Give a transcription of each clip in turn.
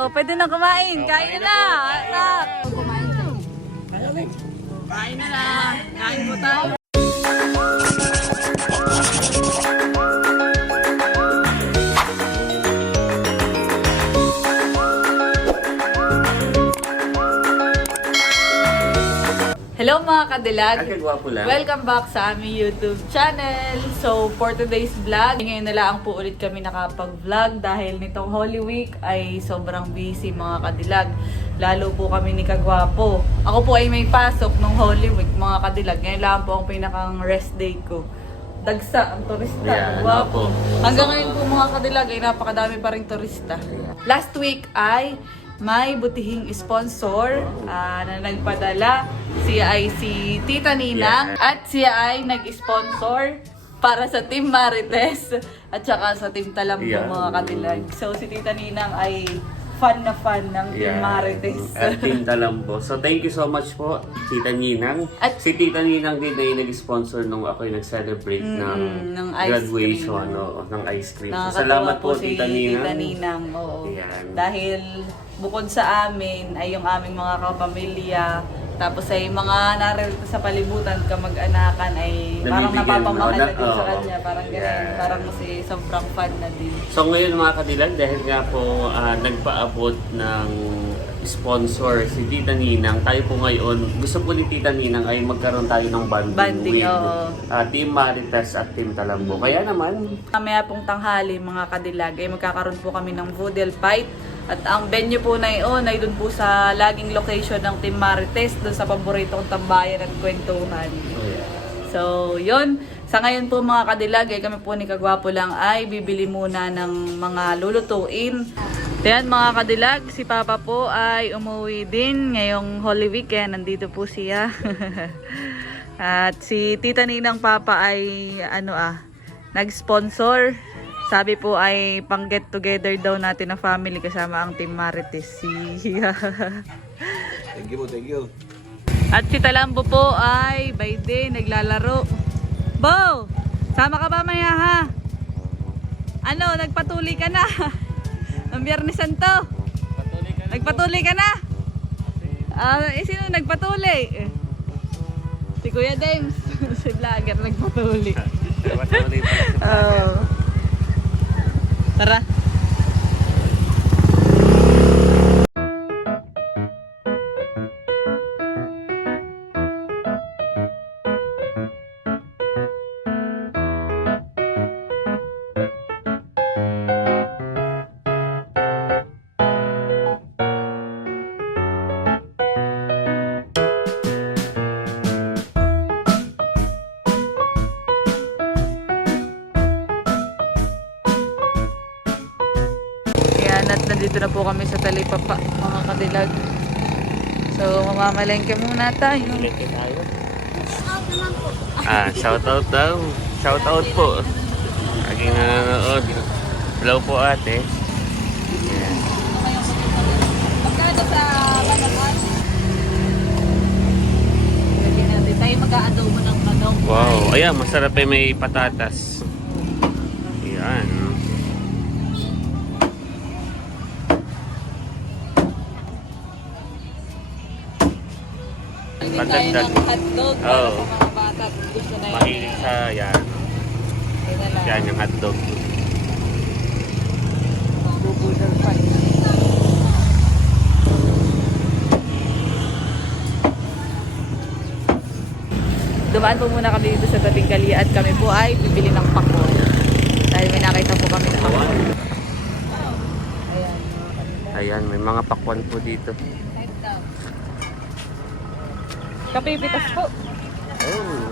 Oo, pwede na kumain. Kain na na. Anak. Kain na na. Kain mo tayo. Hello mga kadilag! Welcome back sa aming YouTube channel. So for today's vlog, ngayon na lang po ulit kami nakapag-vlog dahil nitong Holy Week ay sobrang busy mga kadilag. Lalo po kami ni Kagwapo. Ako po ay may pasok nung Holy Week mga kadilag. Ngayon lang po ang pinakang rest day ko. Dagsa ang turista. Yeah, Kagwapo. Hanggang ngayon po mga kadilag ay napakadami pa ring turista. Last week ay may butihing sponsor na nagpadala. Siya ay si Tita Ninang at siya ay nag-sponsor para sa Team Marites at saka sa Team Talambo mga kadilag. So si Tita Ninang ay fan ng Team Marites. At Team Talambo. So thank you so much po Tita Ninang. At si Tita Ninang din ay nag-sponsor nung ako ay nag-celebrate ng graduation ng ice cream. So salamat po si Tita Ninang. Tita Ninang. Oo. Yan. Dahil bukod sa amin ay yung aming mga kapamilya, tapos ay mga naririto sa palibutan, kamag-anakan ay parang napapamahal na din sa kanya. Parang ganyan, parang kasi sobrang fan na din. So ngayon mga kadilag, dahil nga po nagpaabot ng sponsor si Tita Ninang, tayo po ngayon, gusto po ni Tita Ninang ay magkaroon tayo ng banding with Team Marites at Team Talambo. Kaya naman, mamaya pong tanghali mga kadilag ay magkakaroon po kami ng Voodoo Fight. At ang venue po na iyon ay doon po sa laging location ng Team Marites, doon sa paboritong tambayan at kwentuhan. So, yun. Sa ngayon po mga kadilag, ay kami po ni Kagwapo lang ay bibili muna ng mga lulutuin. Ayan mga kadilag, si Papa po ay umuwi din ngayong Holy Week. Nandito po siya. At si Tita Ninang Papa ay nag-sponsor. Sabi po ay pang get together daw natin na family kasama ang Team Marites. Thank you. At si Talambo po ay by day naglalaro. Bo! Sama ka ba maya ha? Nagpatuloy ka na? Ang Biyernes Santo? Nagpatuloy ka na? Sino nagpatuloy? Si Kuya James. Si vlogger nagpatuloy. Tara. At nandito na po kami sa Talipapa mga kadilag. So mamamalengke muna tayo. Shoutout daw. Shoutout po. Laging nanonood. Hello po ate. Yeah. Pagkano sa banakan? Lagyan natin tayo mag-a-adobo ng manok. Wow. Ayan, masarap may patatas. Ayan. Tayo ng hotdog para sa mga bata. Gusto na yun. Mahilig sa yan. Yan yung hotdog. Bubudol pa. Dumaan po muna kami dito sa tabing kali at kami po ay bibili ng pakwan. Dahil may nakita po kami na pakwan. Ayan, may mga pakwan po dito. Kapipitas po.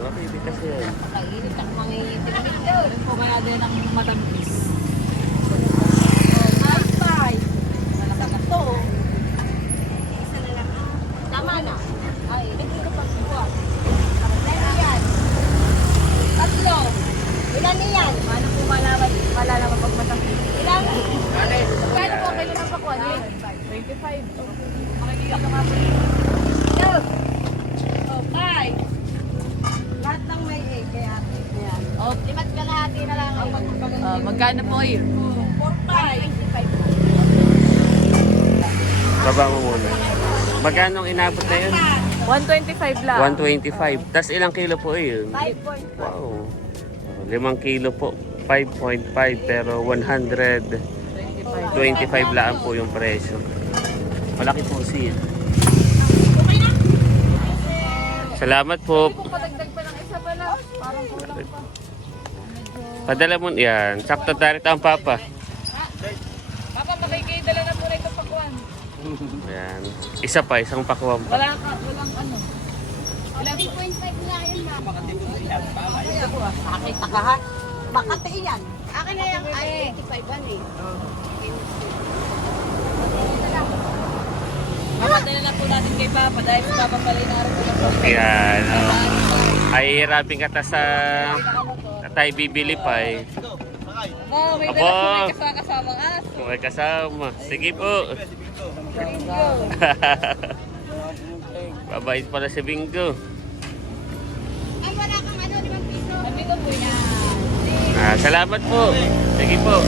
Kapipitas yan. Kainit ang mga itimit yun. Alam po kaya din ang matamis. Ay, malakas na to. Isa na lang. Tama na. Ay, hindi ko pang buwan. Ilan yan? Tatlo. Ilan yan? Paano po malalaman pag matamis? Ilan? Kaya po kayo ng pakuan yun? 25. Makikita ka nga po. Go! Okay. Lahat ng may egg kaya ate. Ayan. O, limat ka lahati na lang. Magkano po yun? 4.5. 25. Baba mo muna. Magkano ang inabot na yun? 125 lang. 125. Tapos ilang kilo po yun? 5.5. Wow. 5 kilo po. 5.5 pero 125 lang po yung presyo. Malaki po siya. Salamat po. Padagdag pa ng isa pala. Parang kulang pa. Padala mo yan. Sakto tarit ang papa. Papa, makikidala na muna ito pakuan. Yan. Isa pa, isang pakuwang pa. Walang ano. 3.5 na yun, ma'am. Nakakita ka ha? Makati yan. Akin na yung ay 85 ban eh. Mapadala na po natin kay Papa dahil si Papa pala yung araw ko lang. Yan. Ay, hirapin ka ta sa tayo bibili pa eh. Oh, may Abo. dala po may kasamang aso. May kasama. Sige po. Bingo. Babait pala si Bingo. Ay, wala kang ano, 5 piso. Sabi ko po yan. Salamat po. Sige po.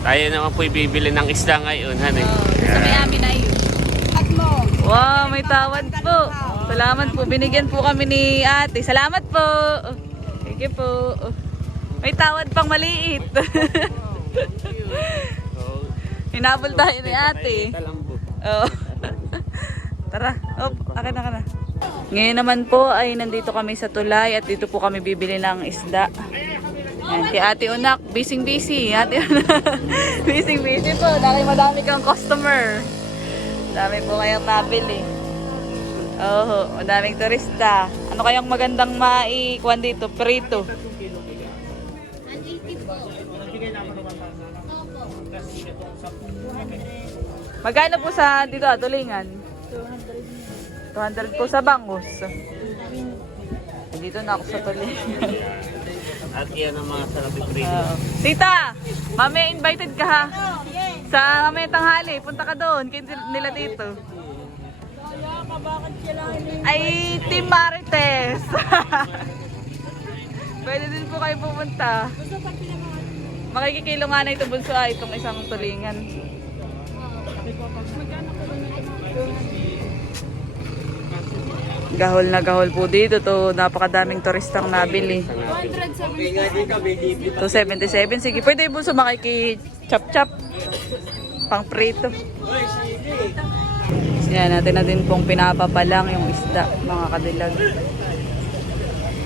Tayo naman po ibibili ng isda ngayon, honey. Sa may amin na yun. At mo. Wow, may tawad po. Salamat po. Binigyan po kami ni ate. Salamat po. Thank you po. May tawad pang maliit. Hinabol tayo ni ate. Oh. Tara. Oh, akin na. Ngayon naman po ay nandito kami sa tulay at dito po kami bibili ng isda. Yan, kay Ate Unak, busy. Ate Unak, busy po. Madami kang customer. Dami po kayong nabili. Oh, madaming turista. Ano kayang magandang maikuan dito? Prito. Ang 80 po. Magkano po sa dito tulingan? 200 po sa bangus. Dito na ako sa tulingan. At yan ang mga sarap prito. Tita, mamaya invited ka ha. Sa mamaya tanghali, punta ka doon. Nila dito. Ay, Team Marites. Pwede din po kayo pumunta. Makikikilo nga na ito bunso ay itong isang tulingan. Gahol na gahol po dito to. Napakadaming turistang nabili. 277. Sige, pwede bunso makiki-chop-chop. Pang prito. Yan, natin na din pong pinapapalang yung isda, mga kadilag.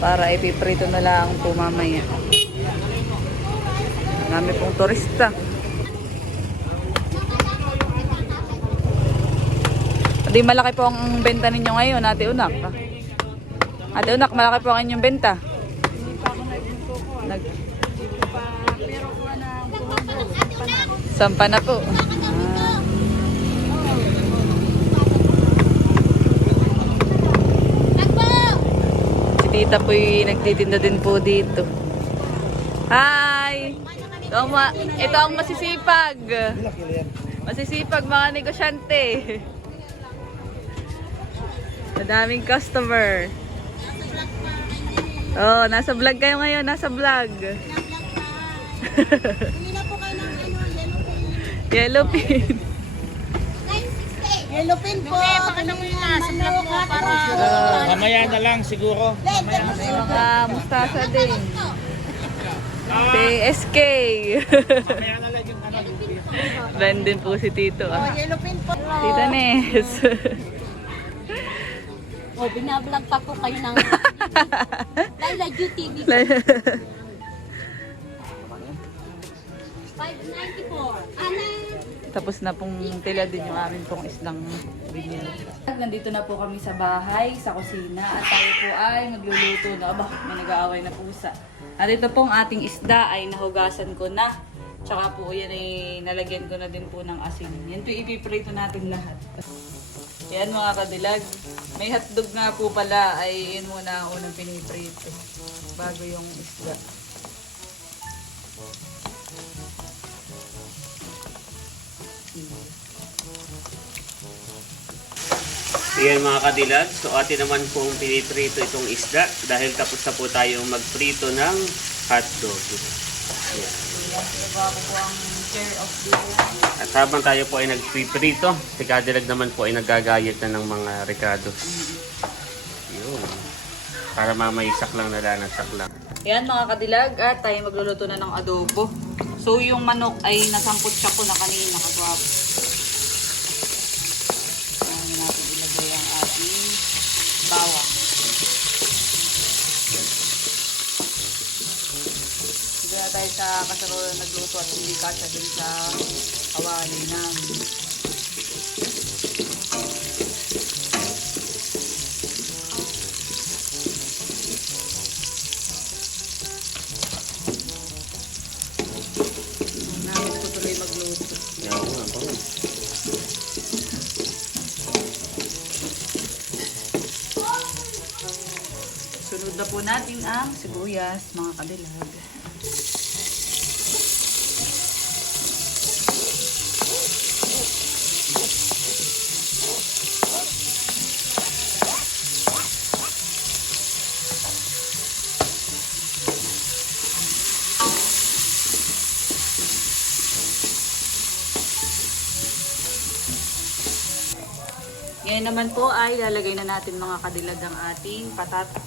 Para ipiprito na lang po mamaya. Marami pong turista. Di malaki po ang benta ninyo ngayon, Ate Unak. Ate Unak, malaki po ang inyong benta. Sampa na po. Si Tita po nagtitinda din po dito. Hi! Ito ang masisipag. Masisipag mga negosyante. Madaming customer. Oh, nasa vlog kayo ngayon, nasa vlog. Hindi na po kayo ng ano, Yellow pin. 960. Yellow pin po. Pakita mo yung nasa vlog mo para... Mamaya na lang siguro. Mga mustasa din. Si SK. Mamaya na lang yung ano. Brand din po si Tito. Yellow pin po. Tita Nes. Oh, binablog pa po kayo ng Laila TV. 594. Tapos na pong tila din yung amin pong islang binili. Nandito na po kami sa bahay, sa kusina. At tayo po ay magluluto na. Aba, may nag-aaway na pusa. At ito pong ating isda ay nahugasan ko na. Tsaka po yan ay nalagyan ko na din po ng asin. Yan po ipiprito natin lahat. Yan mga kadilag. May hotdog nga po pala ay yun muna ang unang piniprito. Bago yung isda. Ayan mga kadilag, so atin naman pong piniprito itong isda dahil tapos na po tayong magprito ng hot dog. Yan. Yan, ginagawa ko po ang share of the At habang tayo po ay nagpiprito, si Cadillac naman po ay naggagayat na ng mga ricados. Yun. Para mamaisak lang nalanasak lang. Yan mga kadilag, at tayo magluluto na ng adobo. So yung manok ay nasangkot siya ko na kanina, kagwapo. Ayan natin ilagay ang ating bawang. Dito na tayo sa kasarola nagluto at hindi kasya din sa kawali namin. Namin ko tuloy magluto. Yan nga po. Sunod na po natin ang sibuyas, mga kadilag. Ngayon naman po ay lalagay na natin mga kadilag ang ating patatas.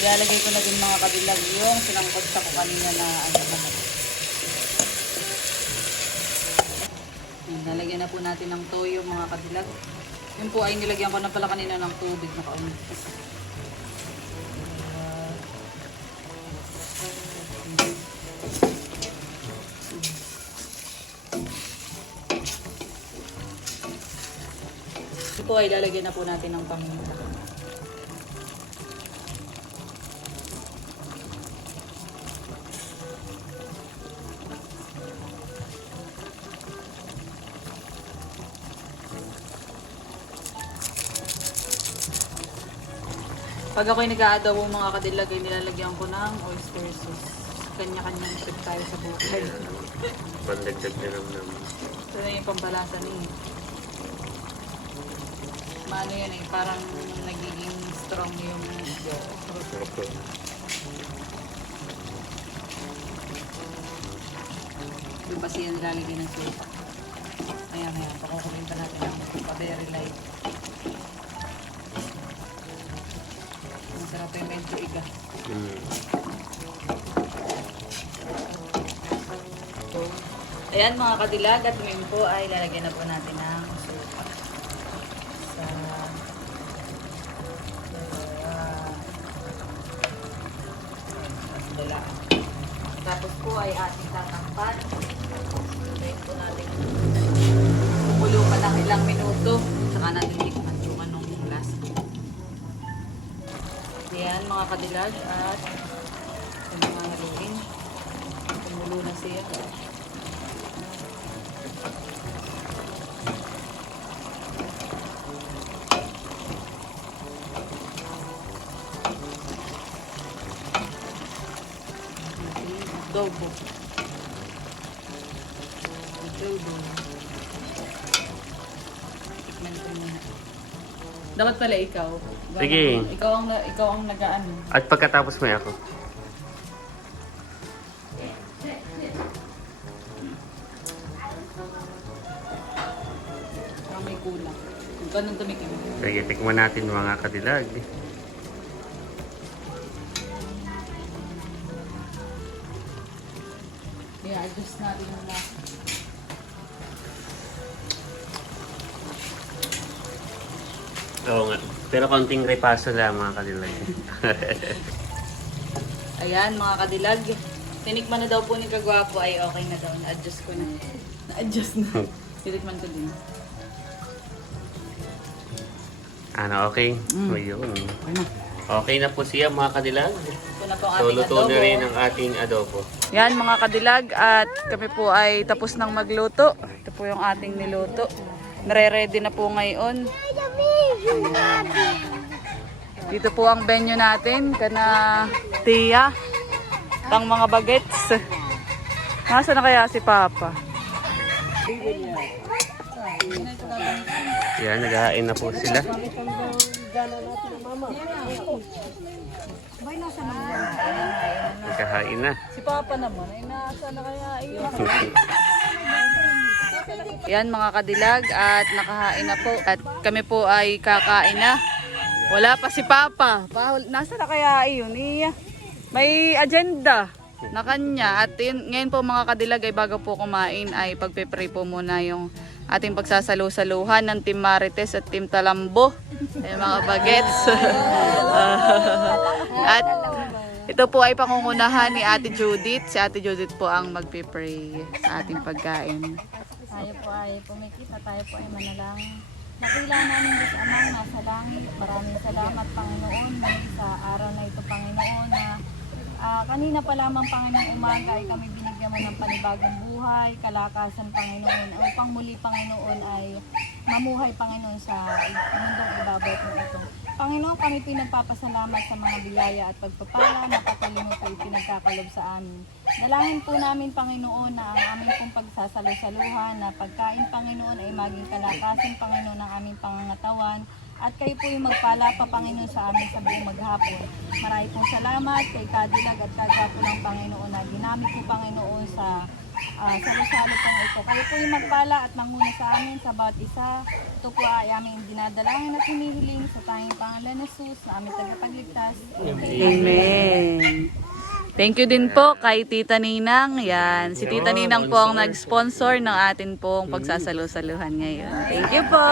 Ilalagay ko na din mga kadilag yung sinangkot sa ko kanina na Lalagyan na po natin ng toyo mga kadilag. Yun po ay nilagyan ko na pala kanina ng tubig na kaunti. Ito po ay lalagyan na po natin ng paminta. Pag ako'y nag-aadobo mga kadilag ay nilalagyan ko ng oyster sauce. Kanya-kanyang trip tayo sa buhay. Pandagdag na naman. Ito na yung pampalasa niya. Maano yan eh, parang nagiging strong yung yung basi yan nilalagay ng suka. Ayan, pakukulin pa natin ang very light. Masarap yung medyo iga. So, ayan mga kadilag, at ngayon po ay lalagyan na po natin ng suka. Tapos po ay ating tatakpan. Lagyan po natin kumulo pa lang ilang minuto. Saka natin tikman yung anong lasa. Ayan mga kadilag, at mga haluin. Kumulo na siya. Adobo. Tikman ko muna. Dapat pala ikaw. Sige. Ikaw ang nag-aano. At pagkatapos may ako. Parang may kulang. Kung ganun tumikim. Sige, tikman natin mga kadilag. I-adjust natin yung lasa. Oo nga. Pero konting repaso lang mga kadilag. Ayan mga kadilag. Tinikman na daw po ni Kagwapo ay okay na daw. Na-adjust ko na. Na-adjust na. Tinikman ko din. Ano, okay? Ayun. Ano? Okay na po siya mga kadilag. Ito na po ang So, ating luto adobo. na rin ang ating adobo. Yan mga kadilag, at kami po ay tapos nang magluto. Ito po yung ating niluto. Nare-ready na po ngayon. Ayan. Dito po ang venue natin, kana Tia, tang mga bagets. Nasaan na kaya si Papa? Yan, naghahain na po sila. Naghahain na. Si Papa naman, ay nasaan na kaya iyon? Yan mga kadilag at nakahain na po. At kami po ay kakain na. Wala pa si Papa. Nasa na kaya iyon? May agenda na kanya. At yun, ngayon po mga kadilag ay bago po kumain ay pagpe-pray po muna yung ating pagsasalu-saluhan ng Team Marites at Team Talambo. Ay mga bagets. At ito po ay pangungunahan ni Ate Judith. Si Ate Judith po ang magpe-pray sa ating pagkain. Tayo po ay pumikita, tayo po ay manalangin. Nakila namin Diyos Amang nasa langit. Maraming salamat Panginoon sa araw na ito Panginoon na kanina pa lamang Panginoon umaga ay kami binigyan mo ng panibagong buhay, kalakasan Panginoon. Upang muli Panginoon ay mamuhay Panginoon sa mundong ibabaw mo ito. Panginoon, kami pinagpapasalamat sa mga biyaya at pagpapala na patuloy mo po ipinagkakalob sa amin. Dalangin po namin, Panginoon, na ang aming pong pagsasalusaluhan na pagkain, Panginoon, ay maging kalakasan, Panginoon, ng aming pangangatawan. At kayo po yung magpala pa, Panginoon, sa amin sa buong maghapon. Marami pong salamat kay Kadilag at kagapo ng Panginoon na ginamit po, Panginoon, sa salo-salo pong ito. Kayo po yung magpala at manguna sa amin sa bawat isa. Ito po ay aming dinadalangin at hinihiling sa tanging pangalan ni Jesus na aming tagapagligtas. Amen. Thank you din po kay Tita Ninang. Yan, si Tita Ninang po ang nag-sponsor ng atin pong pagsasalu-saluhan ngayon. Thank you po.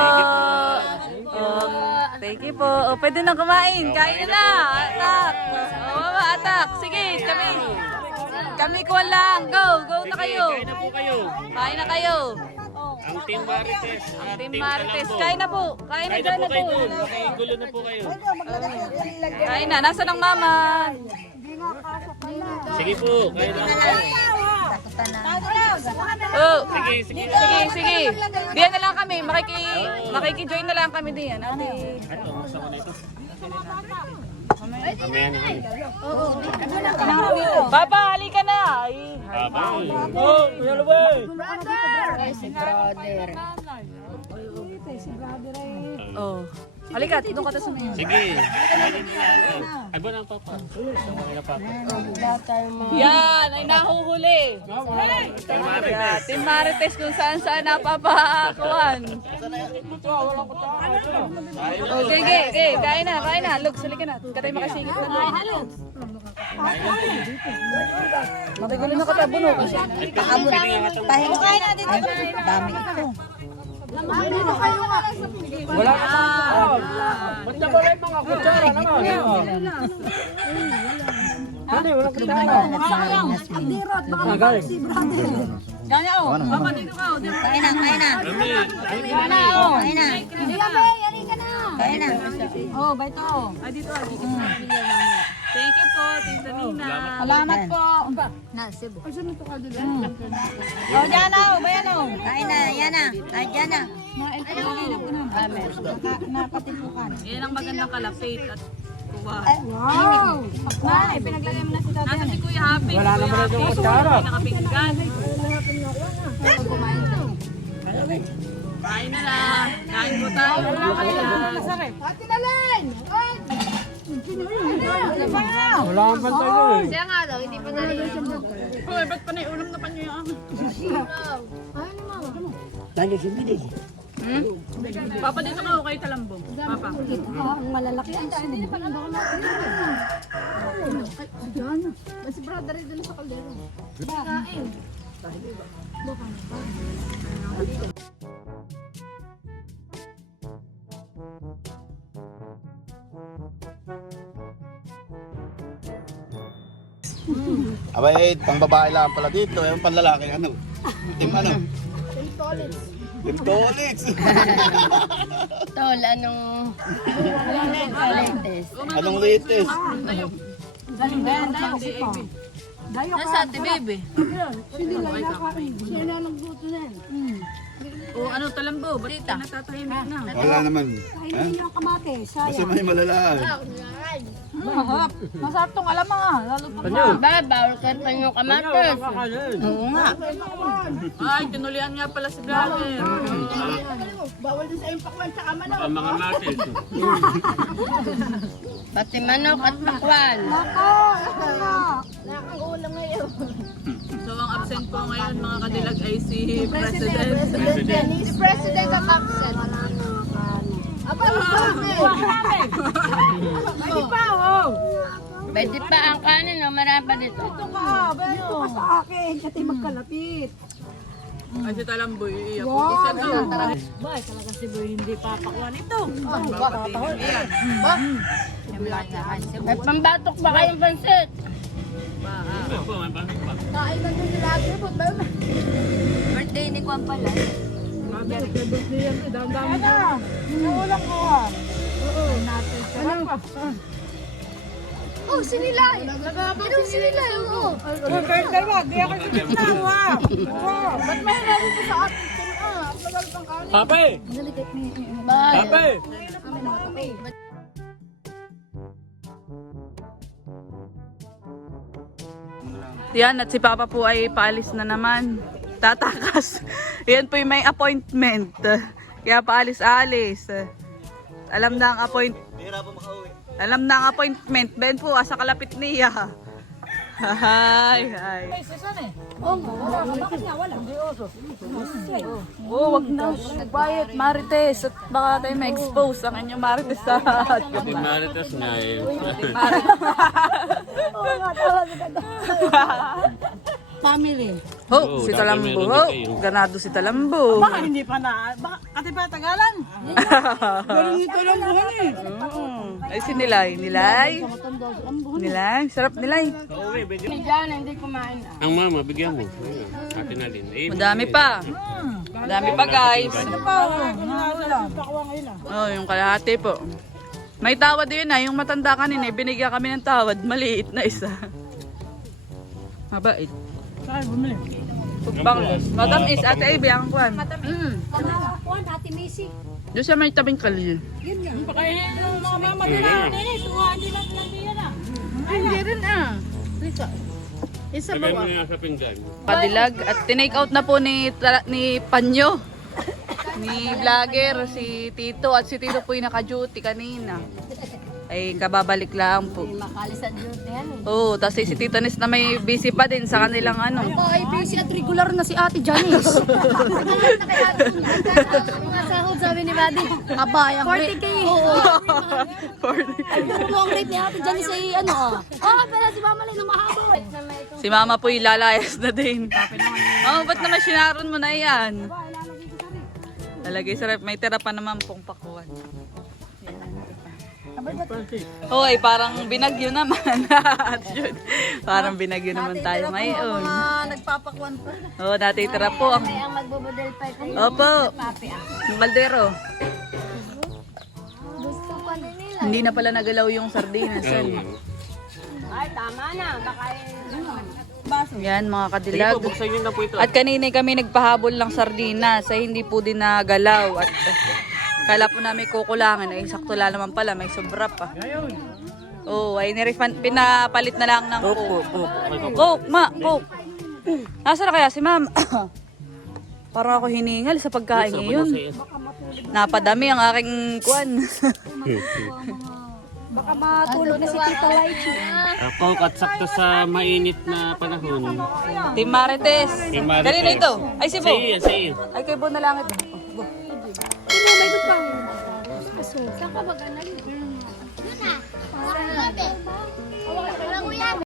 Thank you po. Pwede na kumain. Kain na. Atak. Mama, atak. Sige, kami ko lang. Go na kayo. Kain na po kayo. Kain na kayo. Ang Team Marites. Ang Team Marites. Kain na po. Kain na Kain na dyan po na kayo po. doon. Makigulo na po kayo. Kain na. Nasaan ang mama? Sige po. Kain na po. Oh. Sige. Sige. Diyan na lang kami. Makiki-join na lang kami diyan. Ate. Ito, masama na ito. Mamaya na kami. Papa, halika na. Ay. Papa. Oh, kuya Lubay. Oh. Halika, doon ka sa mga. Sige. Ay ba ng papa? Sama na papa. Yan, ay nahuhuli. Yeah, Team Marites kung saan napapakuhan. Oh, sige, kain na. Lug, salika na. Katay makasigit na doon. Mabigulo na katabo no. Pahinga na dito. Dami ito. Wala ka pa. Ba't na ba rin mga kutsara naman? Hindi, wala kutsara. Nagaling. Ganya o. Papa, dito ka. Kain na. Kain na. Kain na. Oh, baito. Ay, dito. Thank you po, Tita Nina. Salamat po. Na, Cebu. Oh, dyan na. Bayan o. Kain na. Yan na. Ay, dyan na. Napatipukan. Yan ang magandang kalapit at kuha. Wow! Nay, pinaglagay mo na si Tati. Nasa si Kuya Happy. Wala naman na yung kutsara. Nakapinggan. Kain na. Kain po tayo. Ate Dalin! Wala kang pantay doon eh. Siya nga daw, hindi pa nalilin. Hoy, ba't pa na ulam na pa niyo yung Papa, dito ka o kay Talambong? Papa. Ang malalaki ang daan. Hindi pa naman natin. Diyan. Si brother rin doon sa kaldero. Kain. Abay, pang babae lang pala dito. Yung pang lalaki, ano? Team ano? Team Tolix. Tol, anong latest? Anong latest? Nasa ate, baby. Siya na nagluto na. O ano, Talambo? Ba't ka natatahimik na? Wala naman. Ha? Hindi niyo kamate. Basta may malala. Masarap tong alamang ah. Lalo pa Bawal ka pa yung kamatis. Oo nga. Ay, tinulian nga pala si Vlogger. Ang mga matis. Pati manok at pakwan. So, ang absent po ngayon mga kadilag ay si President. Si President ang absent. Pwede pa ang kanin, no? Marami pa dito. Ay, si Talamboy, iiyak. May pambatok ba kayong pansit? Birthday ni Kwan pala. Oh, sinilay! Anong sinilay? Oo. Pape! Bye! Pape! Yan, at si Papa po ay paalis na naman. Tatakas. Yan po yung may appointment. Kaya paalis-alis. Alam na ang Alam na ang appointment. Ben po, asa kalapit niya. Hi, hi. Oh, wag na. Quiet, Marites. At baka tayo ma-expose ang inyong Marites sa Si Marites nga eh. Family. Ho, si dapat Talambo. meron Ho, din kayo. ganado si Talambo. Hindi pa na. Ate pa tagalan. Galing nito lang buhan eh. Ay, si Nilay. Nilay. Nilay. Sarap, Nilay. Diyan, hindi kumain. Ang mama, bigyan mo. Ayun, Ate Nadine. Eh, Madami pa. Madami pa, guys. Oh, yung kalahati po. May tawad yun na. Yung matanda kanina, binigyan kami ng tawad. Maliit na isa. Mabait. Saan bumili? Banglos. Madam is, Ate Ivy, ang kwan. Kuan, Ate Missy. Doon siya may tabing kalye. Pakainin ng mga mama nila. Hindi rin ah. Isa Lagay mo na sa pinggan. Padilag at tinake out na po ni Panyo. Ni vlogger, si Tito at si Tito po yung naka-duty kanina. Ay kababalik lang po. Makalis sa duty yan eh. Oo, tapos si Tito Nis na may busy pa din sa kanilang ano. Ay, busy at regular na si Ate Janice. Mga sahod sabi ni Buddy. Aba, yung 40K. Oo. Ang rate ni Ate Janice ay ano ah. Oh, pero si Mama Lay na mahaba. Si Mama po yung lalayas na din. Oh, ba't naman sinaron mo na yan? Lalagay sa rep, may tira pa naman pong pakuan. Hoy, parang binagyo naman. Parang binagyo naman tayo ngayon. Nagpapakuan pa. Oo, natitira po ang... Kaya ang magbubudel pa kayo. Opo, Papi ah. baldero. Gusto pa nila. Hindi na pala nagalaw yung sardinas. Ay, tama na. Baka Yan, mga Sige kadilag. po, buksan nyo na po ito. At kanina kami nagpahabol ng sardinas ay hindi po din nagalaw. At kala po namin kukulangan. Ay sakto lang naman pala, may sobra pa. Oo, ay nirefund, pinapalit na lang ng Coke. Coke, ma, Coke. Nasaan na kaya si ma'am? Parang ako hiningal sa pagkain ngayon. Napadami ang aking kuwan. baka matulog na si Tita Lychee. Coke at sakto sa mainit na panahon. Team Marites. Team Marites. Kanina ito? Ay si Bo. Sige. Ay kay Bo na lang ito. Bo. Sino may gupang? Saan ka ba galing?